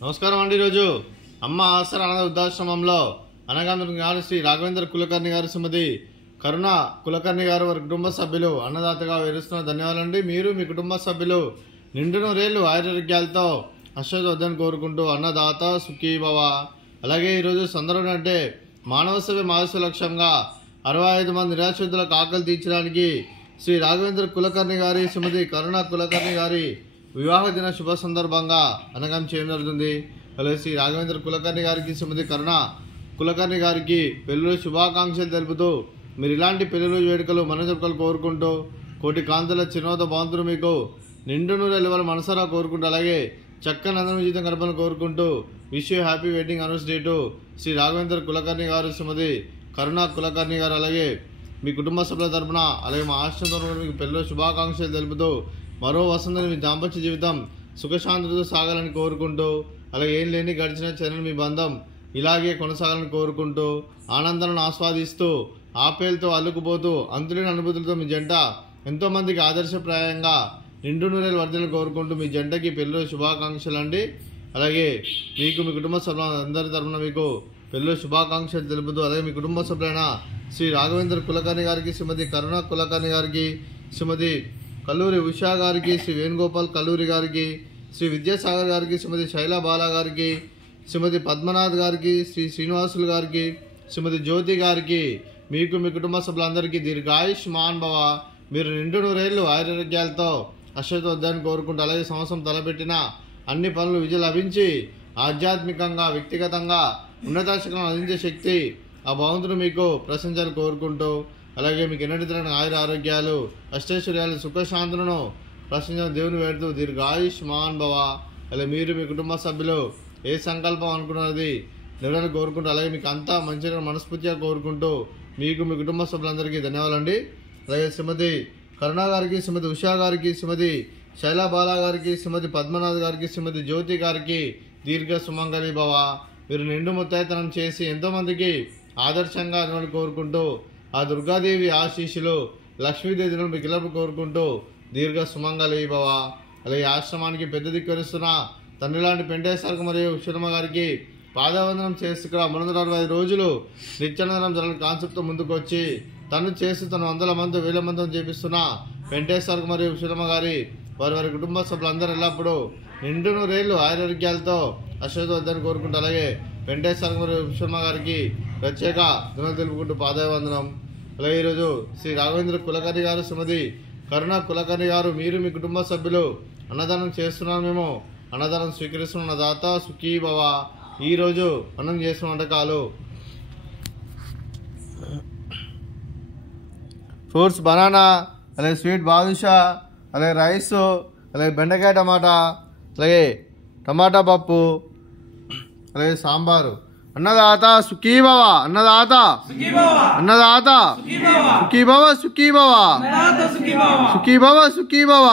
నమస్కారం అండి। ఈరోజు అమ్మ ఆసరా అనాథ వృద్ధాశ్రమంలో అనగాంధ్ర శ్రీ రాఘవేంద్ర కులకర్ణి గారు శ్రీమతి కరుణ కులకర్ణి గారు వారి కుటుంబ సభ్యులు అన్నదాతగా వివరిస్తున్న ధన్యవాదాలండి। మీరు మీ కుటుంబ సభ్యులు నిండు నూరేళ్లు ఆరోగ్యాలతో అశ్వద్దని కోరుకుంటూ అన్నదాత సుఖీ భవ। అలాగే ఈరోజు సందర్భం అంటే మానవ సేవ మానవ లక్ష్యంగా 65 మంది నిరాశ్రితులకు ఆకలి తీర్చడానికి శ్రీ రాఘవేంద్ర కులకర్ణి గారి శ్రీమతి కరుణ కులకర్ణి గారి వివాహ దిన శుభ సందర్భంగా అనగం చేయడం జరుగుతుంది। అలాగే శ్రీ రాఘవేంద్ర కులకర్ణి గారికి శ్రీమతి కరుణ కులకర్ణి గారికి పెళ్లి శుభాకాంక్షలు తెలుపుతూ మీరు ఇలాంటి పెళ్లి రోజు వేడుకలు మనజొక్కలు కోరుకుంటూ కోటి కాంతుల చిన్నోత బాంతులు మీకు నిండు నూరేళ్ళ వాళ్ళ మనసారా కోరుకుంటూ అలాగే చక్కని అందరం జీవితం గడపని కోరుకుంటూ wish you happy wedding anniversary to Shri Raghavendra Kulkarni garu Shrimati కరుణ కులకర్ణి గారు అలాగే మీ కుటుంబ సభ్యుల తరపున అలాగే మా ఆశ్రమం తరపున మీకు పెళ్లి శుభాకాంక్షలు తెలుపుతూ మరో వసంతని మీ దాంపత్య జీవితం సుఖశాంతితో సాగాలని కోరుకుంటూ అలాగే ఏం లేని గడిచిన చర్యలు మీ బంధం ఇలాగే కొనసాగాలని కోరుకుంటూ ఆనందాలను ఆస్వాదిస్తూ ఆపేలతో అల్లుకుపోతూ అంతులేని అనుభూతులతో మీ జంట ఎంతోమందికి ఆదర్శప్రాయంగా నిండు నూరేళ్ళు వర్ధనలు కోరుకుంటూ మీ జంటకి పెళ్లి శుభాకాంక్షలు అండి। అలాగే మీకు మీ కుటుంబ సభ్యుల అందరి తరపున మీకు పెళ్లి శుభాకాంక్షలు తెలుపుతూ అలాగే మీ కుటుంబ సభ్యులైన శ్రీ రాఘవేంద్ర కులకర్ణి గారికి శ్రీమతి కరుణ కులకర్ణి గారికి శ్రీమతి కల్లూరి ఉషా గారికి శ్రీ వేణుగోపాల్ కల్లూరి గారికి శ్రీ విద్యాసాగర్ గారికి శ్రీమతి శైలా బాలా గారికి శ్రీమతి పద్మనాథ్ గారికి శ్రీ శ్రీనివాసులు గారికి శ్రీమతి జ్యోతి గారికి మీకు మీ కుటుంబ సభ్యులందరికీ దీర్ఘాయుష్మాన్ భవ। మీరు నిండు నూరేళ్లు ఆరోగ్యాలతో అశ్వద్ధాన్ని కోరుకుంటూ అలాగే సంవత్సరం తలపెట్టిన అన్ని పనులు విజయం లభించి ఆధ్యాత్మికంగా వ్యక్తిగతంగా ఉన్నతాశక్తులను అందించే శక్తి ఆ భగవంతుడు మీకు ప్రశంసలు కోరుకుంటూ అలాగే మీకు ఎన్నటి తరగని ఆరోగ్యాలు అష్టైశ్వర్యాలు సుఖశాంతులను ప్రశంస దేవుని వేడుతూ దీర్ఘాయుష్మాన్ భవ। అలాగే మీరు మీ కుటుంబ సభ్యులు ఏ సంకల్పం అనుకున్నది నెరవేరాలని కోరుకుంటూ అలాగే మీకు అంతా మంచిగా మనస్ఫూర్తిగా కోరుకుంటూ మీకు మీ కుటుంబ సభ్యులందరికీ ధన్యవాదాలండి। అలాగే శ్రీమతి కరుణ గారికి శ్రీమతి ఉషా గారికి శ్రీమతి శైలా బాలా గారికి శ్రీమతి పద్మనాథ్ గారికి శ్రీమతి జ్యోతి గారికి దీర్ఘ సుమంగళి భవ। మీరు నిండు ముత్తైతనం చేసి ఎంతోమందికి ఆదర్శంగా కోరుకుంటూ ఆ దుర్గాదేవి ఆశీస్సులు లక్ష్మీదేవిని మీకు ఇలా కోరుకుంటూ దీర్ఘ సుమంగళి భవ। అలాగే ఆశ్రమానికి పెద్ద దిక్కువరిస్తున్న తండ్రి లాంటి పెంటేశ్వరకు మరియు ఉషరమ్మ గారికి పాదవందనం చేసి ఇక్కడ 365 రోజులు నిత్యానందనం జరగని కాన్సెప్ట్తో ముందుకు వచ్చి తను చేసి తను 100 మంది 1000 మందిని చేపిస్తున్న పెంటేశ్వరకు మరియు ఉషరమ్మ గారి వారి కుటుంబ సభ్యులందరూ ఎల్లప్పుడూ నిండు నూరేళ్లు ఆరోగ్యాలతో అశ్వద్ధాన్ని కోరుకుంటూ అలాగే వెంకటేశ్వర మరియు విశ్వమ్మ గారికి ప్రత్యేక ధన్యవాదాలు తెలుపుకుంటూ పాదవందనం। అలాగే ఈరోజు శ్రీ రాఘవేంద్ర కులకర్ణి గారు శ్రీమతి కరుణ కులకర్ణి గారు మీరు మీ కుటుంబ సభ్యులు అన్నదానం చేస్తున్నాం, మేము అన్నదానం స్వీకరిస్తున్న దాత సుఖీ భవ। ఈరోజు అన్నం చేసిన వంటకాలు ఫ్రూట్స్ బనానా అలాగే స్వీట్ బాదుషా అలాగే రైస్ అలాగే బెండకాయ టమాటా అలాగే టమాటా పప్పు అలాగే సాంబారు। అన్నదాత సుఖీ భవ, అన్నదాత అన్నదాత సుఖీ భవ సుఖీ భవ సుఖీ భవ సుఖీ భవ।